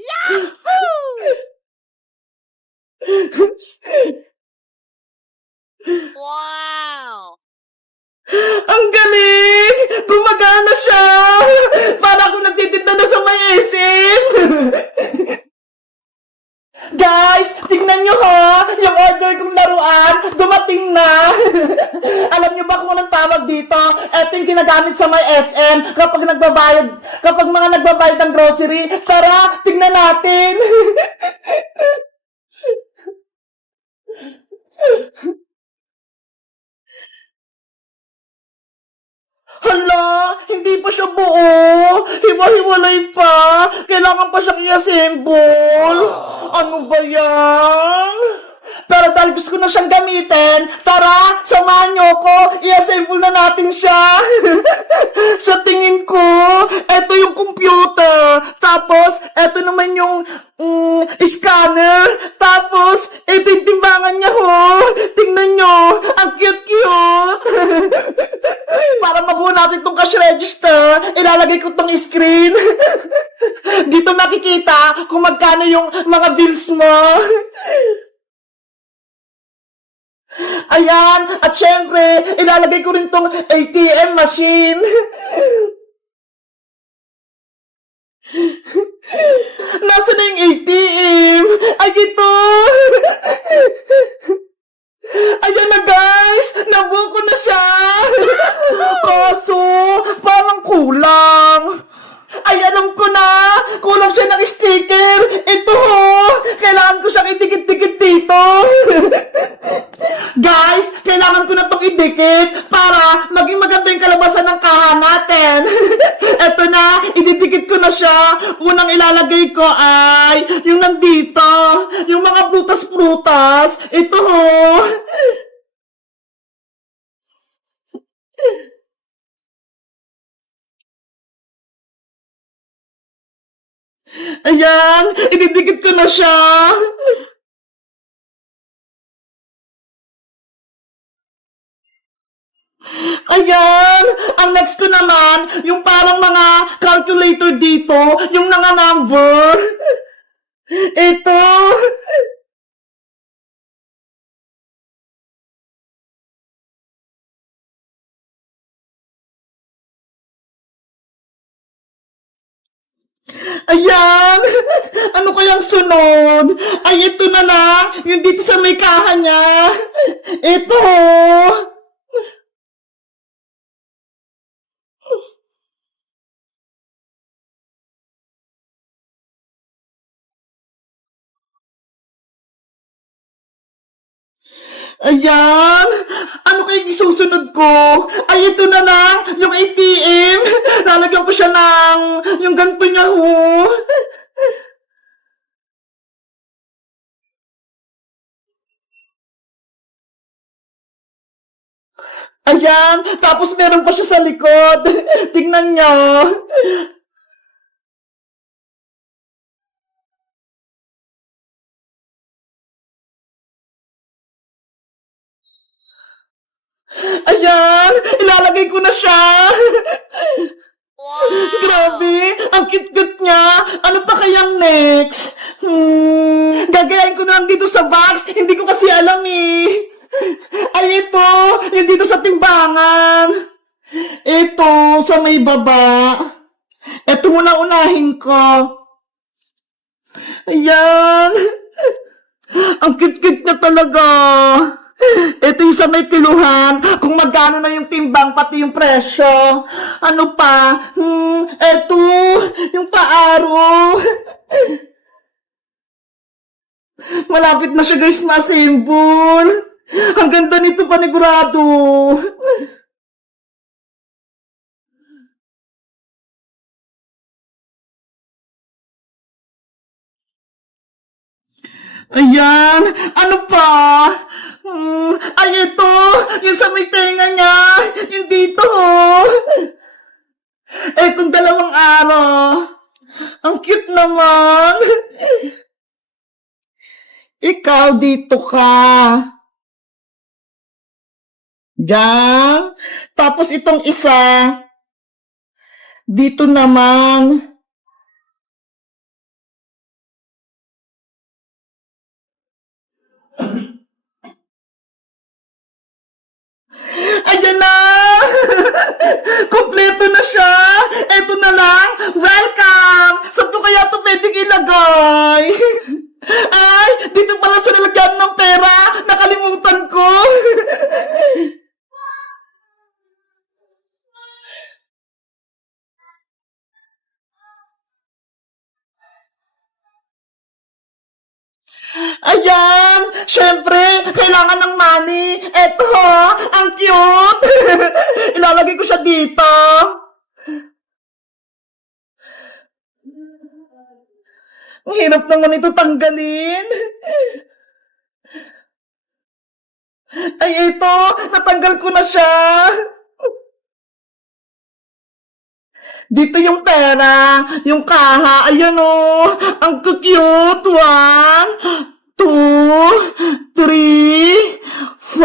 Yahoo! Wow! Ang galing! Gumagana siya! Para akong nagtitinda na sa may SM! Guys, tingnan nyo ha! Yung order kong laruan, dumating na! Alam nyo ba kung anong tawag dito? Ito yung ginagamit sa may SM kapag mga nagbabayad ng grocery. Tara, tingnan natin! Hala, hindi pa siya buo. Hiwa-hiwalay pa. Kailangan pa siyang i-assemble. Ano ba yan? Pero dahil gusto ko na siyang gamitin, tara, samahan niyo ko. I-assemble na natin siya. Sa tingin ko, eto yung computer. Tapos, eto naman yung scanner. Tapos, eto yung timbangan niya ho. Tingnan niyo, ang cute-cute. Para mabuo natin itong cash register, ilalagay ko itong screen. Dito makikita kung magkano yung mga bills mo. Ayan, at syempre, ilalagay ko rin itong ATM machine. Nasaan na yung ATM? Ay, ito! Ayan na guys! Nabuo ko na siya! Kaso, parang kulang. Ay, alam ko na! Kulang siya ng sticker! Ito ho! Kailangan ko siyang idikit-dikit dito! Guys, kailangan ko na itong idikit para maging maganda yung kalabasan ng kaha natin. Ito na, ididikit ko na siya. Unang ilalagay ko ay yung nandito. Yung mga prutas-prutas. Ito ho. Ayan, ididikit ko na siya. Ayan! Ang next ko naman, yung parang mga calculator dito, yung mga number. Ito. Ayan! Ano kayang sunod? Ay, ito na lang, yung dito sa may kaha niya. Ito. Ayan! Ano kayang isusunod ko? Ay, ito na lang! Yung ATM! Lalagyan ko siya ng yung ganito niya ho! Ayan! Tapos meron pa siya sa likod! Tingnan niyo! Ayan! Ilalagay ko na siya! Wow! Grabe! Ang cute-cute niya! Ano pa kayang next? Gagayain ko na lang dito sa box! Hindi ko kasi alam eh! Ay, ito! Yung dito sa timbangan! Ito, sa may baba! Ito muna unahin ko! Ayan! Ang cute-cute niya talaga! Ito yung sa may piluhan, kung magkano na yung timbang, pati yung presyo. Ano pa? Ito, yung paaro. Malapit na siya guys ma-assemble. Ang ganda nito panigurado. Ayan, ano pa? Ay, ito, yung sa may tenga niya, yung dito. Etong dalawang araw. Ang cute naman. Ikaw dito ka. Diyan. Tapos itong isa, dito naman. Ayan na! Kompleto na siya! Eto na lang! Welcome! Saan ko kaya ito pwedeng ilagay? Ay! Dito pala sa lalagyan ng pera! Nakalimutan ko! Ayan! Siyempre, kailangan ng money! Eto ha! Ang cute! Ilalagay ko siya dito! Ang hirap naman ito tanggalin! Ay, ito! Natanggal ko na siya! Dito yung pera, yung kaha, ayan o, ang cute. 1, 2, 3, 4,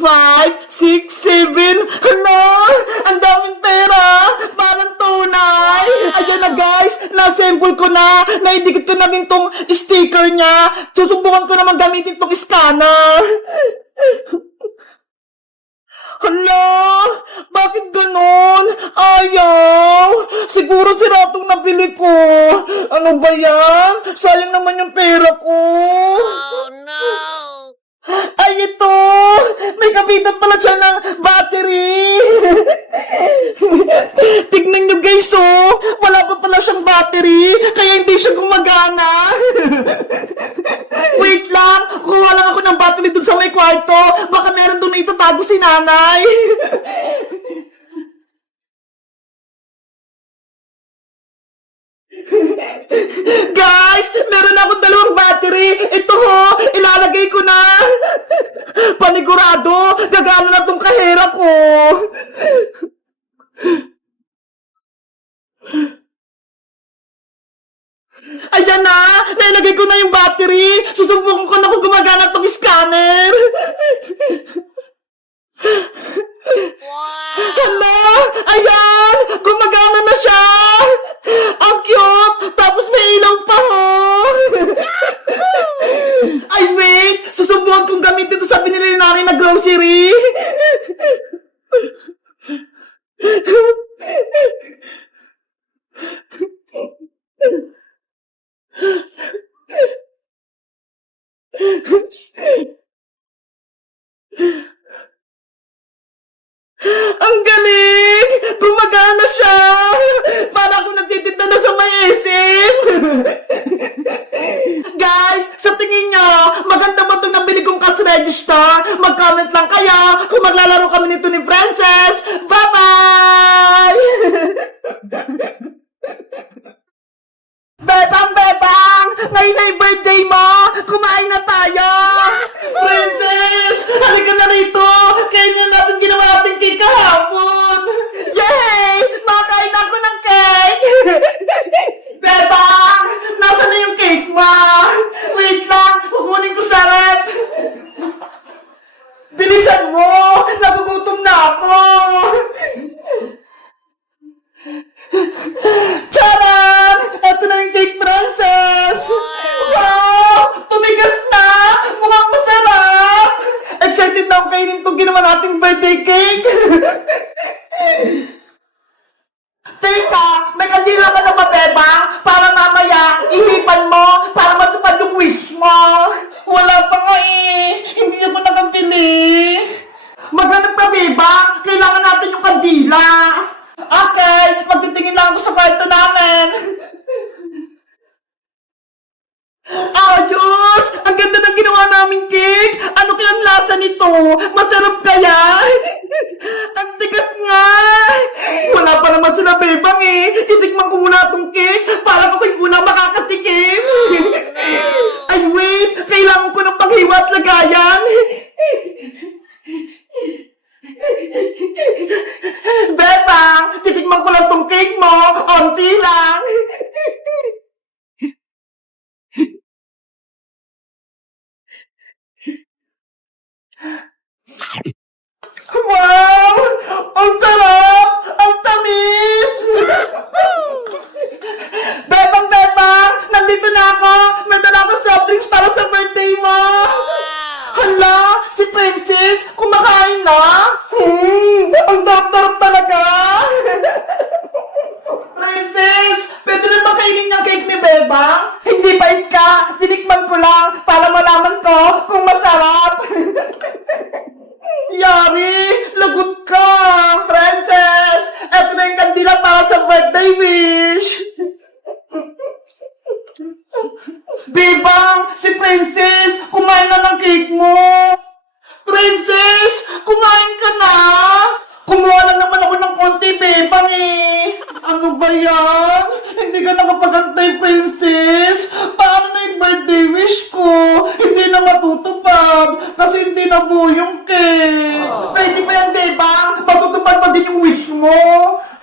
5, 6, 7. Hala, ang daming pera, parang tunay. Ayan na guys, na-assemble ko na, naidikit ko na din tong sticker niya. Susubukan ko naman gamitin tong scanner. Hala! Bakit ganon? Ayaw! Siguro sira itong nabili ko. Ano ba yan? Sayang naman yung pera ko. Oh no! Ay, ito! May kapitan pala siya ng battery! Tignan nyo guys, oh! Wala pa pala siyang battery, kaya hindi siya gumagana. Wait lang! Kuha lang ako ng battery dun sa may kwarto. Baka meron dun na itatago si nanay. Guys! Meron akong 2 battery! Ito ho! Ilalagay ko na! Panigurado! Gagana na tong kahera ko! Ayan na! Nailagay ko na yung battery! Susubukan ko na kung gumagana tong scanner! Wow! Hala! Ayan! Gumagana na siya! Ang cute! Tapos may ilaw pa ho! Ay, wait! Susubukan kong gamitin ito sa binili ni nanay na grocery! Ang galing! Gumagana siya! Para akong nagtitinda na sa may SM! Guys, sa tingin nyo, maganda ba itong nabili kong cash register? Mag-comment lang kayo kung maglalaro kami nito ni Princess! Bye-bye! Bebang, Bebang! Ngayon ay birthday mo! Kumain na tayo! Princess! Halika na rito! Kaya na natin ginawa natin cake kahapon! Yay! Makain na ako ng cake! Bebang! Nasaan na yung cake mo? Wait lang! Kukunin ko sa rep! Bilisan mo! Nagugutom na ako! Charan! Ito na yung cake, Princess! Wow! Tumigas na! Mukhang masarap! Excited na ako kainin itong ginawa nating birthday cake! Teka! May kandila ka na ba, Bebang? Para mamaya, ihipan mo para matupad yung wish mo! Wala pa nga eh! Hindi ako nakabili! Maghanap ka, Bebang! Kailangan natin yung kandila! Okay, magtitingin lang ako sa kwarto namin. Ayos! Ang ganda ng ginawa naming cake! Ano kayang lasa nito? Masarap kaya? Ang tigas nga! Wala pa naman sila, Bebang eh! Itikman ko muna itong cake para ako'y muna makakatikim! Ay wait! Kailangan ko ng paghiwa at lagayan! Bebang! Titikman ko lang tong cake mo! Onti lang! birthday wish! Bebang, si Princess, kumain na ng cake mo! Princess, kumain ka na! Kumuha lang naman ako ng konti, Bebang eh! Ano ba yan? Hindi ka nakapagantay, Princess! Paano na yung birthday wish ko? Hindi na matutupad kasi hindi na buo yung cake! Pwede ba yan, Bebang? Matutupad pa din yung wish mo?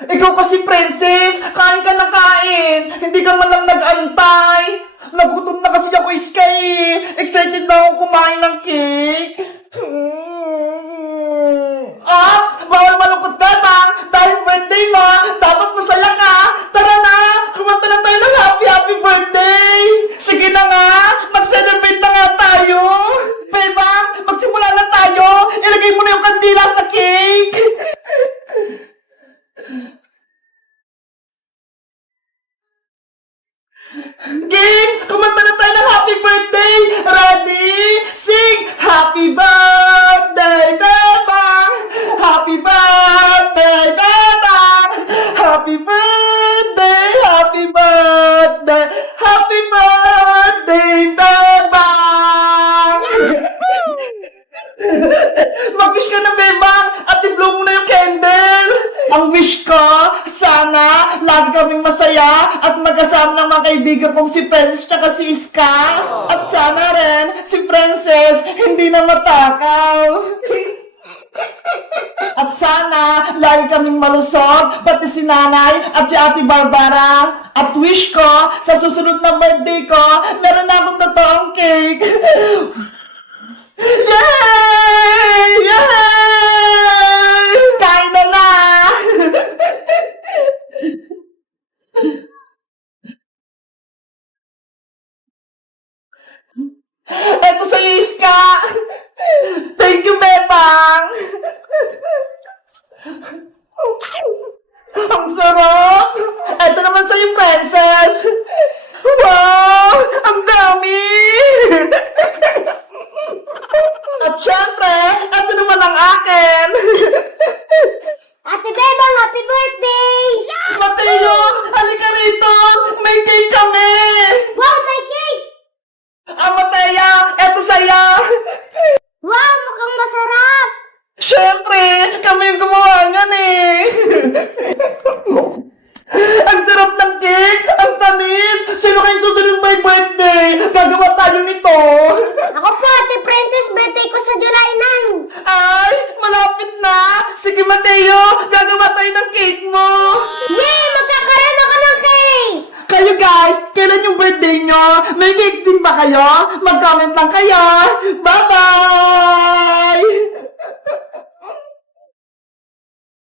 Ikaw kasi, Princess, kain ka na kain! Hindi ka man lang nag-antay! Nagutom na kasi ako, Sky eh! Excited na akong kumain ng cake! Ops! Bawal malungkot ka, Bang! Dahil birthday mo, dapat masaya ka! Tara na! Kumanta na tayo ng happy birthday! Sige na nga! Mag-celebrate na nga tayo! Bebang, magsimula na tayo! Ilagay mo na yung kandila sa cake! Game! Kumanta na tayo ng happy birthday! Ready? Sing! Happy birthday, Bebang! Happy birthday, Bebang! Happy birthday, happy birthday, happy birthday, Bebang! Mag-wish ka na, Bebang! At i-blow mo na yung candle! Ang wish ko, sana lagi kaming masaya at magkasama ng mga kaibigan kong si Princess at si Iska. At sana rin si Princess hindi na matakaw. At sana lagi kaming malusog, pati si Nanay at si Ate Barbara. At wish ko, sa susunod na birthday ko, meron na akong totoong cake. Yay! Yay! Kain na na! Eto sa Iska! Thank you, Bebang! Ang sarap! Eto naman sa'yo, Princess! Wow! Ang dami! At syempre, eto naman ang akin! Ate Bebang, happy birthday! Mateo! Halika rito! May cake kami! Wow, may cake! Mateo! Eto sa'yo! Wow, mukhang masarap! Syempre! Kami yung gumawa niyan eh! Ang sarap ng cake! Ang tamis! Sino kayong susunod my birthday? Gagawa tayo nito! Ako po, Ate Princess, birthday ko sa July 9! Ay! Malapit na! Sige, Mateo! Gagawa tayo ng cake mo! Yay! Magkakaroon ako ng cake! Kayo guys, kailan yung birthday nyo? May cake din ba kayo? Mag-comment lang kayo! Bye-bye!